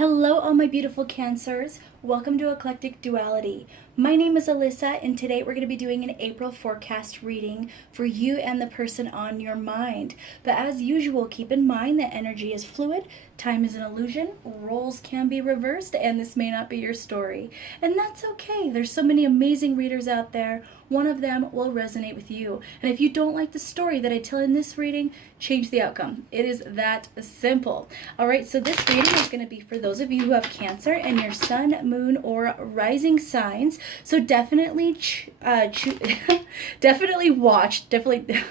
Hello, all my beautiful Cancers. Welcome to Eclectic Duality. My name is Alyssa, and today we're going to be doing an April forecast reading for you and the person on your mind. But as usual, keep in mind that energy is fluid, time is an illusion, roles can be reversed, and this may not be your story. And that's okay. There's so many amazing readers out there. One of them will resonate with you. And if you don't like the story that I tell in this reading, change the outcome. It is that simple. All right, so this reading is going to be for those of you who have Cancer and your sun, moon, or rising signs. So definitely, definitely watch. Definitely.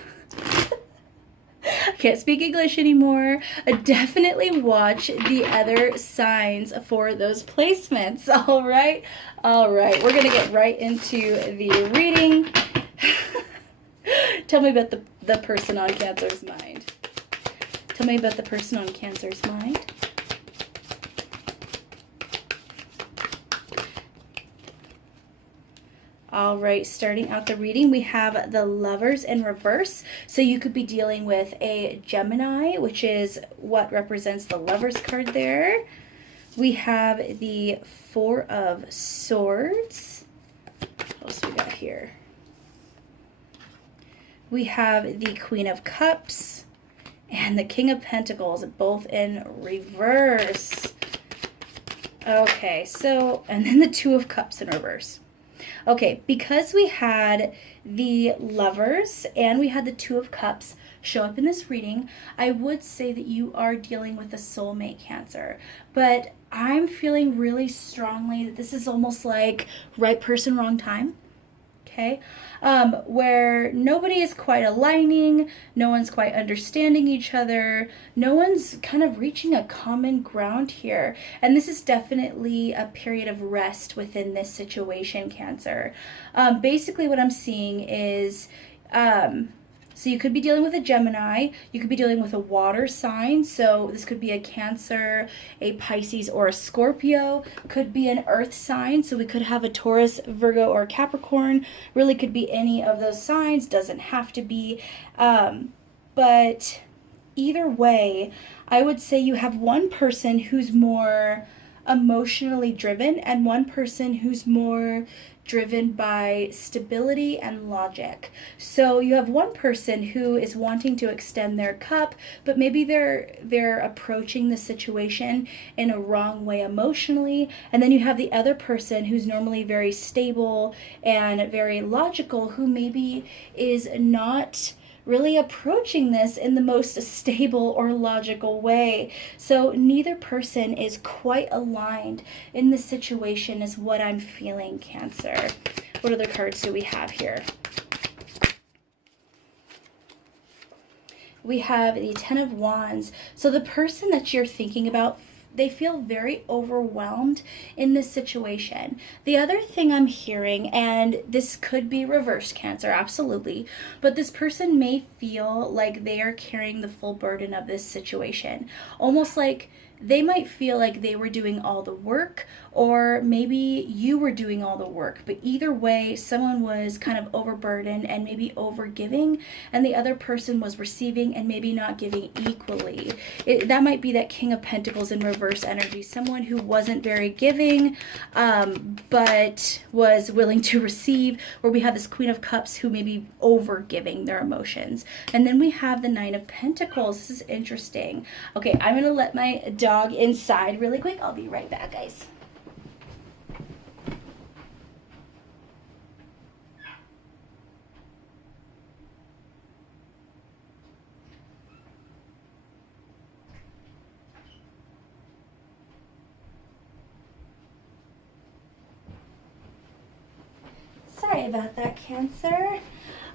I can't speak English anymore. Definitely watch the other signs for those placements. All right. We're gonna get right into the reading. Tell me about the person on Cancer's mind. Tell me about the person on Cancer's mind. All right, starting out the reading, we have the Lovers in reverse. So you could be dealing with a Gemini, which is what represents the Lovers card there. We have the Four of Swords. What else we got here? We have the Queen of Cups and the King of Pentacles, both in reverse. Okay, so, and then the Two of Cups in reverse. Okay, because we had the Lovers and we had the Two of Cups show up in this reading, I would say that you are dealing with a soulmate, Cancer. But I'm feeling really strongly that this is almost like right person, wrong time. Okay, where nobody is quite aligning, no one's quite understanding each other, no one's kind of reaching a common ground here. And this is definitely a period of rest within this situation, Cancer. Basically what I'm seeing is, so you could be dealing with a Gemini, you could be dealing with a water sign, so this could be a Cancer, a Pisces, or a Scorpio, could be an earth sign, so we could have a Taurus, Virgo, or Capricorn, really could be any of those signs, doesn't have to be, but either way, I would say you have one person who's more emotionally driven and one person who's more driven by stability and logic. So you have one person who is wanting to extend their cup, but maybe they're approaching the situation in a wrong way emotionally. And then you have the other person who's normally very stable and very logical, who maybe is not really approaching this in the most stable or logical way. So neither person is quite aligned in this situation is what I'm feeling, Cancer. What other cards do we have here? We have the Ten of Wands. So the person that you're thinking about, they feel very overwhelmed in this situation. The other thing I'm hearing, and this could be reverse, Cancer, absolutely, but this person may feel like they are carrying the full burden of this situation. Almost like they might feel like they were doing all the work, or maybe you were doing all the work. But either way, someone was kind of overburdened and maybe overgiving, and the other person was receiving and maybe not giving equally. That might be that King of Pentacles in reverse energy. Someone who wasn't very giving, but was willing to receive, or we have this Queen of Cups who may be over giving their emotions. And then we have the Nine of Pentacles. This is interesting. Okay, I'm going to let my dog inside really quick. I'll be right back, guys. Sorry about that, Cancer.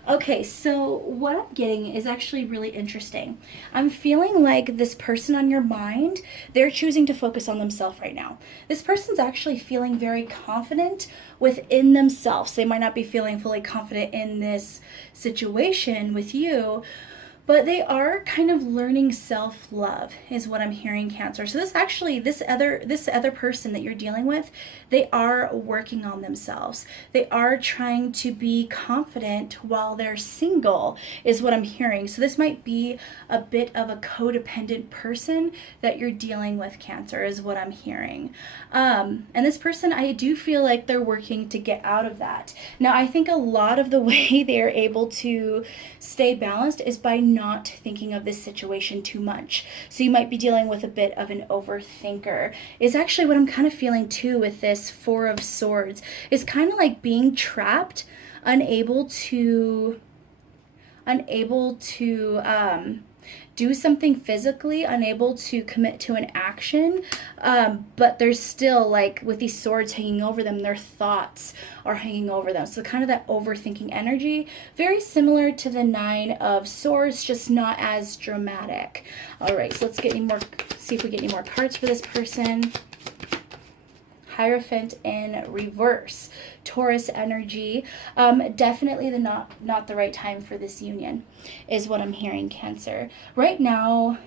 Okay, so what I'm getting is actually really interesting. I'm feeling like this person on your mind, they're choosing to focus on themselves right now. This person's actually feeling very confident within themselves. They might not be feeling fully confident in this situation with you, But they are kind of learning self-love is what I'm hearing, Cancer. So this other person that you're dealing with, they are working on themselves. They are trying to be confident while they're single is what I'm hearing. So this might be a bit of a codependent person that you're dealing with, Cancer, is what I'm hearing. And this person, I do feel like they're working to get out of that. Now, I think a lot of the way they're able to stay balanced is by not thinking of this situation too much. So you might be dealing with a bit of an overthinker, is actually what I'm kind of feeling too with this Four of Swords. It's kind of like being trapped, unable to do something physically, unable to commit to an action, but there's still, like, with these swords hanging over them, their thoughts are hanging over them. So kind of that overthinking energy, very similar to the Nine of Swords, just not as dramatic. All right, so let's get see if we get any more cards for this person. Hierophant in reverse, Taurus energy. Definitely not the right time for this union is what I'm hearing, Cancer. Right now,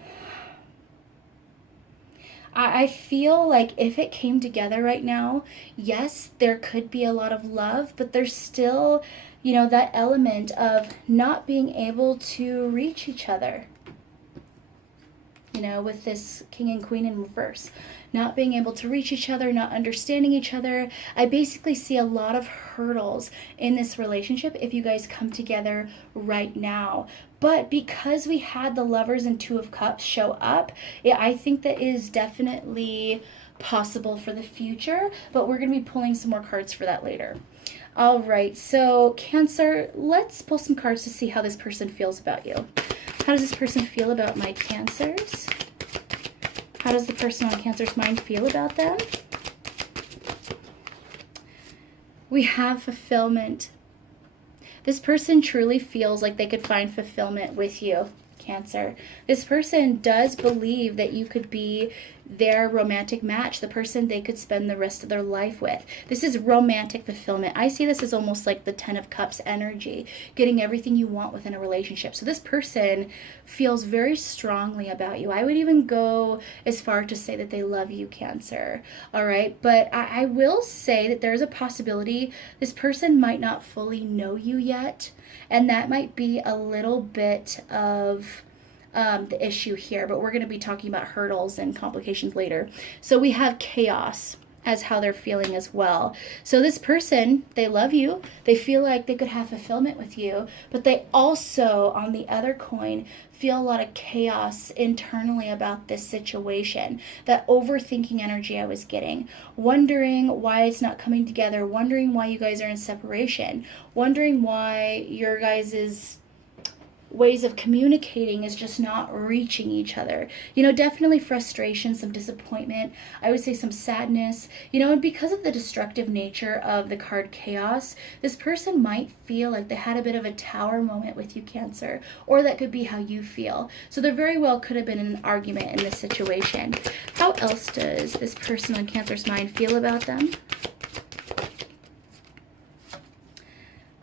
I feel like if it came together right now, yes, there could be a lot of love, but there's still, that element of not being able to reach each other. With this King and Queen in reverse. Not being able to reach each other, not understanding each other. I basically see a lot of hurdles in this relationship if you guys come together right now. But because we had the Lovers and Two of Cups show up, I think that is definitely possible for the future, but we're going to be pulling some more cards for that later. All right, so Cancer, let's pull some cards to see how this person feels about you. How does this person feel about my Cancers? How does the person on Cancer's mind feel about them? We have fulfillment. This person truly feels like they could find fulfillment with you, Cancer. This person does believe that you could be their romantic match, the person they could spend the rest of their life with. This is romantic fulfillment. I see this as almost like the Ten of Cups energy, getting everything you want within a relationship. So this person feels very strongly about you. I would even go as far to say that they love you, Cancer. All right, but I will say that there's a possibility this person might not fully know you yet, and that might be a little bit of the issue here, but we're going to be talking about hurdles and complications later. So we have chaos as how they're feeling as well. So this person, they love you. They feel like they could have fulfillment with you, but they also, on the other coin, feel a lot of chaos internally about this situation. That overthinking energy I was getting, wondering why it's not coming together, wondering why you guys are in separation, wondering why your guys' ways of communicating is just not reaching each other. Definitely frustration, some disappointment. I would say some sadness, and because of the destructive nature of the card chaos, this person might feel like they had a bit of a tower moment with you, Cancer, or that could be how you feel. So there very well could have been an argument in this situation. How else does this person on Cancer's mind feel about them?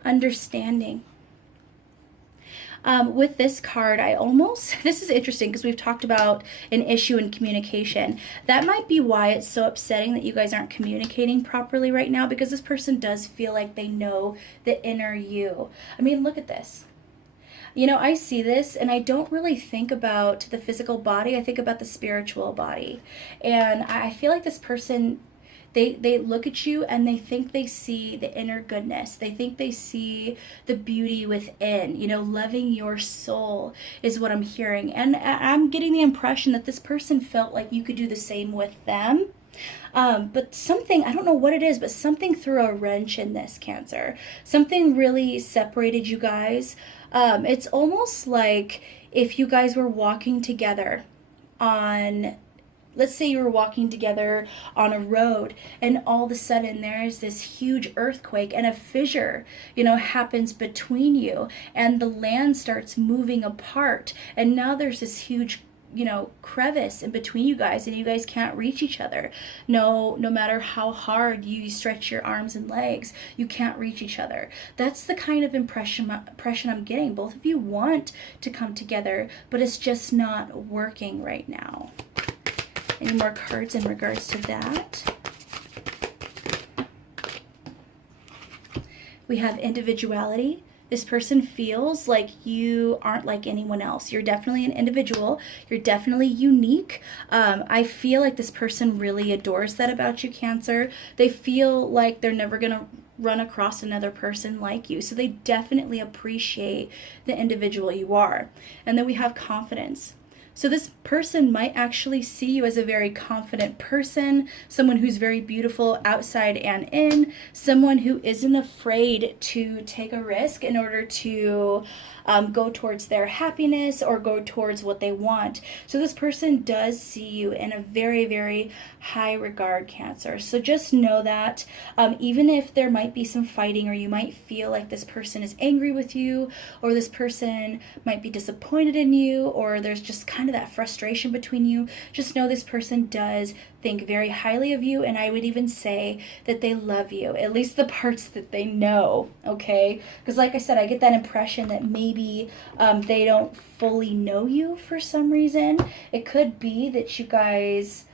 Understanding. With this card, this is interesting because we've talked about an issue in communication. That might be why it's so upsetting that you guys aren't communicating properly right now, because this person does feel like they know the inner you. I mean, look at this. I see this and I don't really think about the physical body. I think about the spiritual body. And I feel like this person, They look at you and they think they see the inner goodness. They think they see the beauty within, loving your soul is what I'm hearing. And I'm getting the impression that this person felt like you could do the same with them. But something, I don't know what it is, but something threw a wrench in this, Cancer. Something really separated you guys. It's almost like if you guys were walking together on, let's say you were walking together on a road and all of a sudden there's this huge earthquake and a fissure, happens between you and the land starts moving apart. And now there's this huge crevice in between you guys, and you guys can't reach each other. No matter how hard you stretch your arms and legs, you can't reach each other. That's the kind of impression I'm getting. Both of you want to come together, but it's just not working right now. Any more cards in regards to that? We have individuality. This person feels like you aren't like anyone else. You're definitely an individual. You're definitely unique. I feel like this person really adores that about you, Cancer. They feel like they're never going to run across another person like you. So they definitely appreciate the individual you are. And then we have confidence. So this person might actually see you as a very confident person, someone who's very beautiful outside and in, someone who isn't afraid to take a risk in order to go towards their happiness or go towards what they want. So this person does see you in a very, very high regard, Cancer. So just know that even if there might be some fighting, or you might feel like this person is angry with you, or this person might be disappointed in you, or there's just kind of that frustration between you, just know this person does think very highly of you, and I would even say that they love you, at least the parts that they know, okay? Because like I said, I get that impression that maybe they don't fully know you for some reason. It could be that you guys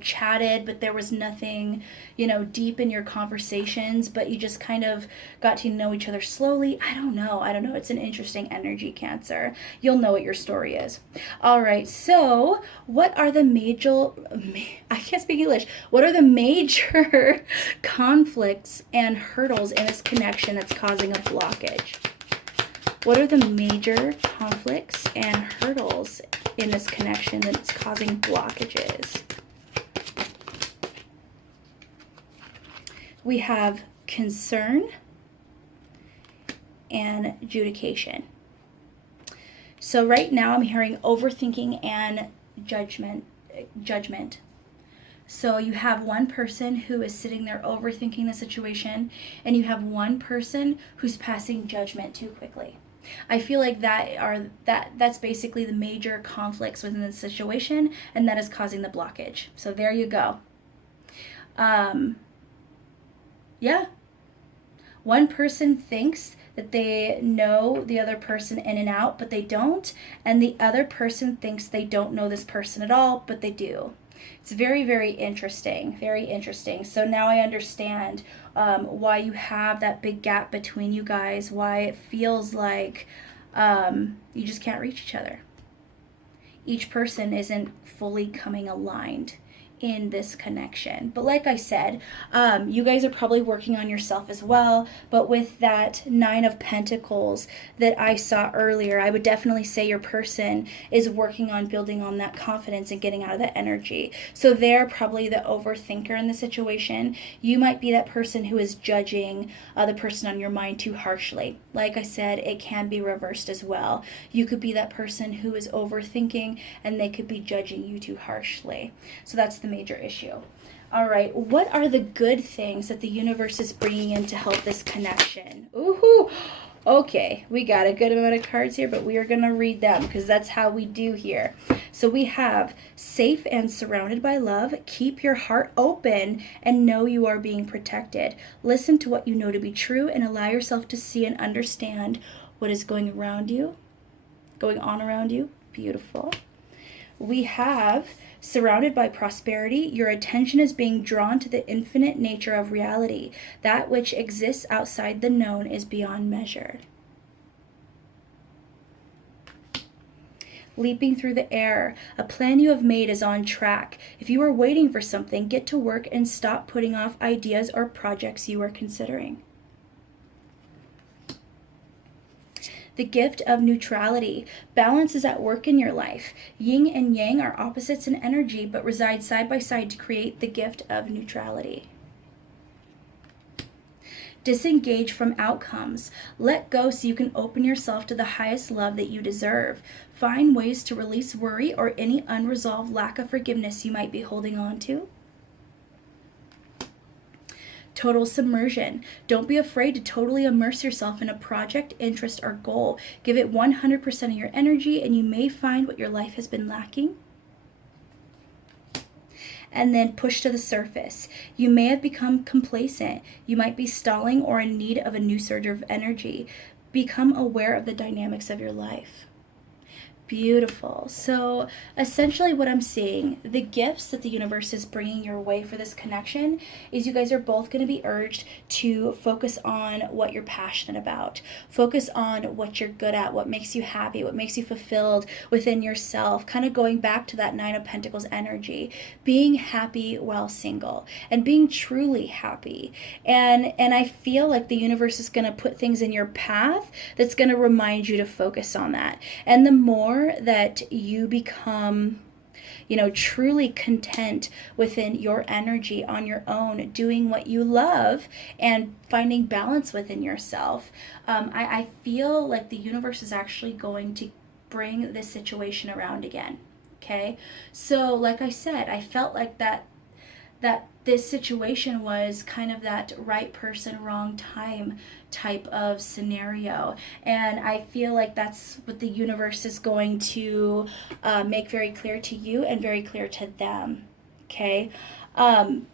chatted, but there was nothing, deep in your conversations, but you just kind of got to know each other slowly. I don't know. It's an interesting energy, Cancer. You'll know what your story is. All right. So what are the I can't speak English. What are the major conflicts and hurdles in this connection that's causing a blockage? What are the major conflicts and hurdles in this connection that's causing blockages? We have concern and adjudication. So right now I'm hearing overthinking and judgment. So you have one person who is sitting there overthinking the situation, and you have one person who's passing judgment too quickly. I feel like that's basically the major conflicts within the situation, and that is causing the blockage. So there you go. Yeah. One person thinks that they know the other person in and out, but they don't. And the other person thinks they don't know this person at all, but they do. It's very, very interesting. Very interesting. So now I understand why you have that big gap between you guys, why it feels like you just can't reach each other. Each person isn't fully coming aligned in this connection. But like I said, you guys are probably working on yourself as well. But with that 9 of Pentacles that I saw earlier, I would definitely say your person is working on building on that confidence and getting out of that energy. So they're probably the overthinker in the situation. You might be that person who is judging the person on your mind too harshly. Like I said, it can be reversed as well. You could be that person who is overthinking, and they could be judging you too harshly. So that's the major issue. All right, what are the good things that the universe is bringing in to help this connection? Ooh, okay, we got a good amount of cards here, but we are going to read them because that's how we do here. So we have safe and surrounded by love. Keep your heart open and know you are being protected. Listen to what you know to be true and allow yourself to see and understand what is going on around you. Beautiful. We have surrounded by prosperity. Your attention is being drawn to the infinite nature of reality. That which exists outside the known is beyond measure. Leaping through the air. A plan you have made is on track. If you are waiting for something, get to work and stop putting off ideas or projects you are considering. The gift of neutrality. Balance is at work in your life. Yin and yang are opposites in energy, but reside side by side to create the gift of neutrality. Disengage from outcomes. Let go so you can open yourself to the highest love that you deserve. Find ways to release worry or any unresolved lack of forgiveness you might be holding on to. Total submersion. Don't be afraid to totally immerse yourself in a project, interest, or goal. Give it 100% of your energy, and you may find what your life has been lacking. And then push to the surface. You may have become complacent. You might be stalling or in need of a new surge of energy. Become aware of the dynamics of your life. Beautiful. So essentially what I'm seeing, the gifts that the universe is bringing your way for this connection is you guys are both going to be urged to focus on what you're passionate about. Focus on what you're good at, what makes you happy, what makes you fulfilled within yourself. Kind of going back to that Nine of Pentacles energy, being happy while single and being truly happy. And I feel like the universe is going to put things in your path that's going to remind you to focus on that. And the more that you become, truly content within your energy on your own, doing what you love and finding balance within yourself, I feel like the universe is actually going to bring this situation around again. Okay. So like I said, I felt like that this situation was kind of that right person, wrong time type of scenario. And I feel like that's what the universe is going to make very clear to you and very clear to them. Okay. And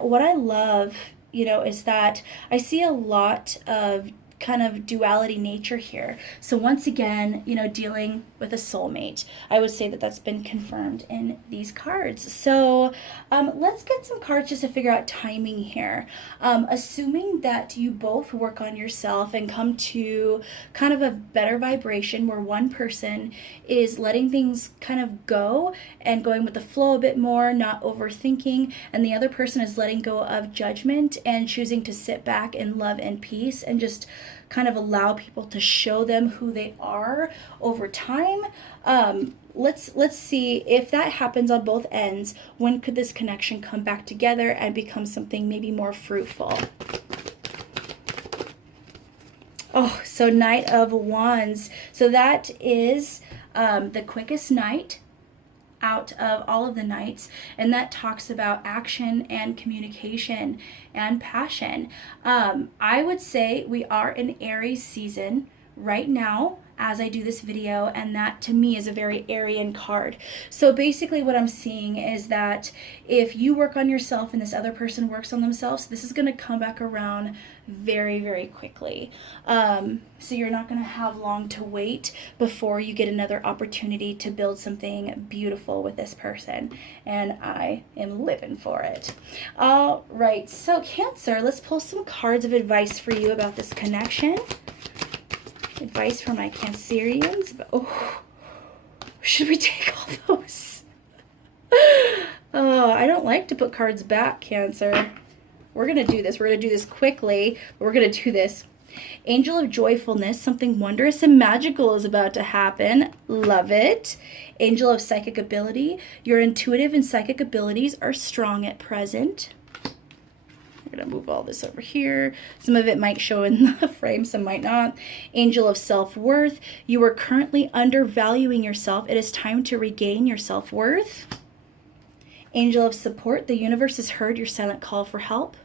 what I love, is that I see a lot of kind of duality nature here. So once again, dealing with a soulmate, I would say that that's been confirmed in these cards. So let's get some cards just to figure out timing here. Assuming that you both work on yourself and come to kind of a better vibration where one person is letting things kind of go and going with the flow a bit more, not overthinking, and the other person is letting go of judgment and choosing to sit back in love and peace and just kind of allow people to show them who they are over time. Let's see if that happens on both ends. When could this connection come back together and become something maybe more fruitful? Oh, so Knight of Wands. So that is the quickest knight out of all of the knights, and that talks about action and communication and passion. I would say we are in Aries season right now as I do this video, and that to me is a very Aryan card. So basically what I'm seeing is that if you work on yourself and this other person works on themselves, this is going to come back around very, very quickly. So you're not going to have long to wait before you get another opportunity to build something beautiful with this person. And I am living for it. All right, so Cancer, let's pull some cards of advice for you about this connection. Advice for my Cancerians. Oh, should we take all those? Oh, I don't like to put cards back, Cancer. We're going to do this. We're going to do this quickly, but we're going to do this. Angel of Joyfulness. Something wondrous and magical is about to happen. Love it. Angel of Psychic Ability. Your intuitive and psychic abilities are strong at present. I'm going to move all this over here. Some of it might show in the frame, some might not. Angel of Self-Worth. You are currently undervaluing yourself. It is time to regain your self-worth. Angel of Support. The universe has heard your silent call for help.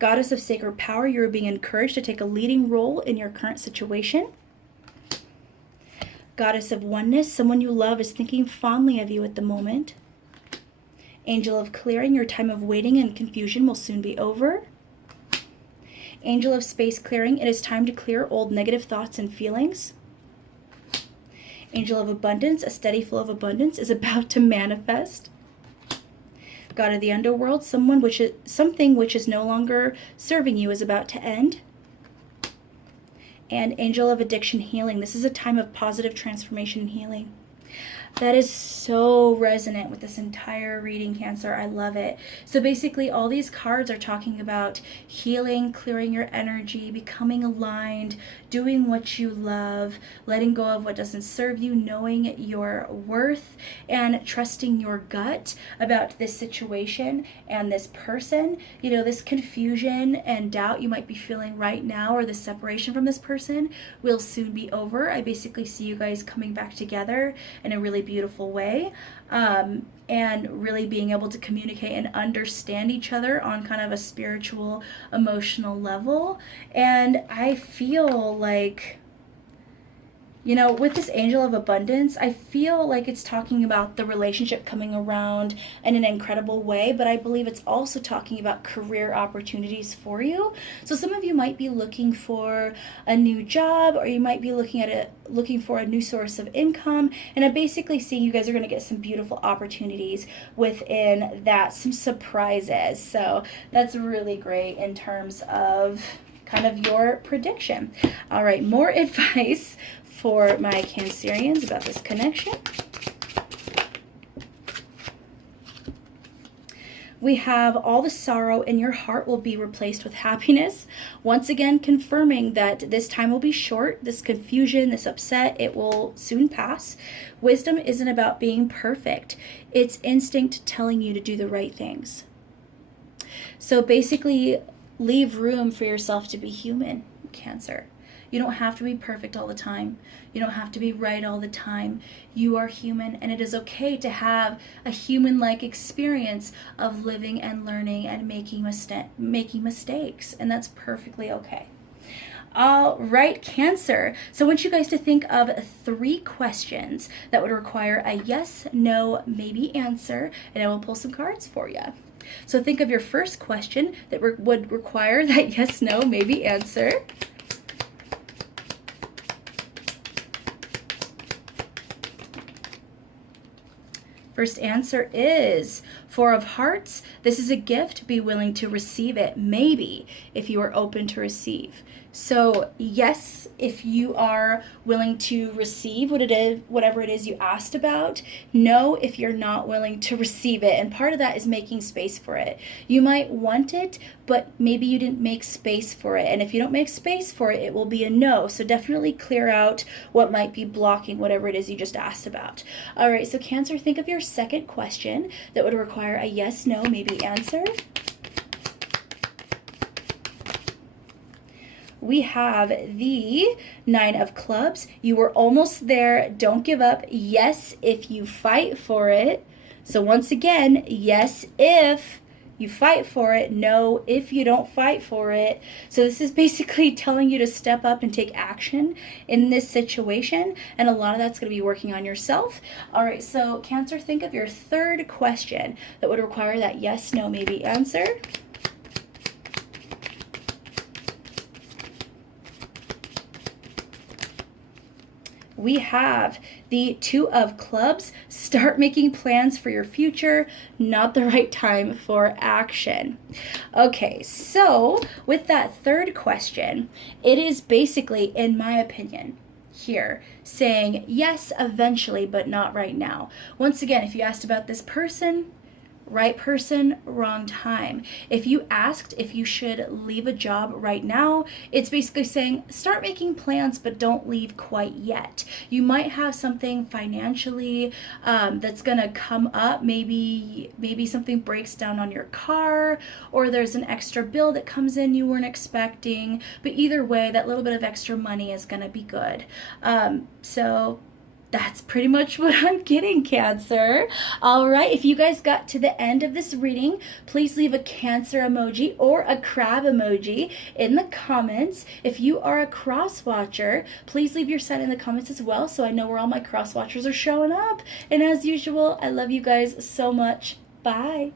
Goddess of Sacred Power. You are being encouraged to take a leading role in your current situation. Goddess of Oneness. Someone you love is thinking fondly of you at the moment. Angel of Clearing. Your time of waiting and confusion will soon be over. Angel of Space Clearing. It is time to clear old negative thoughts and feelings. Angel of Abundance. A steady flow of abundance is about to manifest. God of the Underworld. Something which is no longer serving you is about to end. And Angel of Addiction Healing. This is a time of positive transformation and healing. That is so resonant with this entire reading, Cancer. I love it. So basically all these cards are talking about healing, clearing your energy, becoming aligned, doing what you love, letting go of what doesn't serve you, knowing your worth, and trusting your gut about this situation and this person. This confusion and doubt you might be feeling right now, or the separation from this person, will soon be over. I basically see you guys coming back together in a really beautiful way. And really being able to communicate and understand each other on kind of a spiritual, emotional level. And I feel like, you know, with this angel of abundance, I feel like it's talking about the relationship coming around in an incredible way, but I believe it's also talking about career opportunities for you. So some of you might be looking for a new job, or you might be looking for a new source of income, and I'm basically seeing you guys are going to get some beautiful opportunities within that, some surprises. So that's really great in terms of kind of your prediction. All right, more advice for my Cancerians about this connection. We have all the sorrow in your heart will be replaced with happiness. Once again, confirming that this time will be short, this confusion, this upset, it will soon pass. Wisdom isn't about being perfect. It's instinct telling you to do the right things. So basically, leave room for yourself to be human, Cancer. You don't have to be perfect all the time. You don't have to be right all the time. You are human, and it is okay to have a human-like experience of living and learning and making mistakes, and that's perfectly okay. All right, Cancer. So I want you guys to think of 3 questions that would require a yes, no, maybe answer, and I will pull some cards for you. So think of your first question that would require that yes, no, maybe answer. First answer is 4 of Hearts. This is a gift. Be willing to receive it. Maybe, if you are open to receive. So yes, if you are willing to receive whatever it is you asked about. No, if you're not willing to receive it. And part of that is making space for it. You might want it, but maybe you didn't make space for it. And if you don't make space for it, it will be a no. So definitely clear out what might be blocking whatever it is you just asked about. All right, so Cancer, think of your second question that would require a yes, no, maybe answer. We have the 9 of Clubs. You were almost there. Don't give up. Yes, if you fight for it. So once again, yes, if you fight for it. No, if you don't fight for it. So this is basically telling you to step up and take action in this situation. And a lot of that's going to be working on yourself. All right, so Cancer, think of your third question that would require that yes, no, maybe answer. We have the 2 of Clubs. Start making plans for your future, not the right time for action. Okay, so with that third question, it is basically, in my opinion, here saying yes, eventually, but not right now. Once again, if you asked about this person, right person, wrong time. If you asked if you should leave a job right now, it's basically saying start making plans, but don't leave quite yet. You might have something financially that's gonna come up. Maybe something breaks down on your car, or there's an extra bill that comes in you weren't expecting. But either way, that little bit of extra money is gonna be good. So that's pretty much what I'm getting, Cancer. All right, if you guys got to the end of this reading, please leave a Cancer emoji or a crab emoji in the comments. If you are a cross watcher, please leave your sign in the comments as well, so I know where all my cross watchers are showing up. And as usual, I love you guys so much. Bye.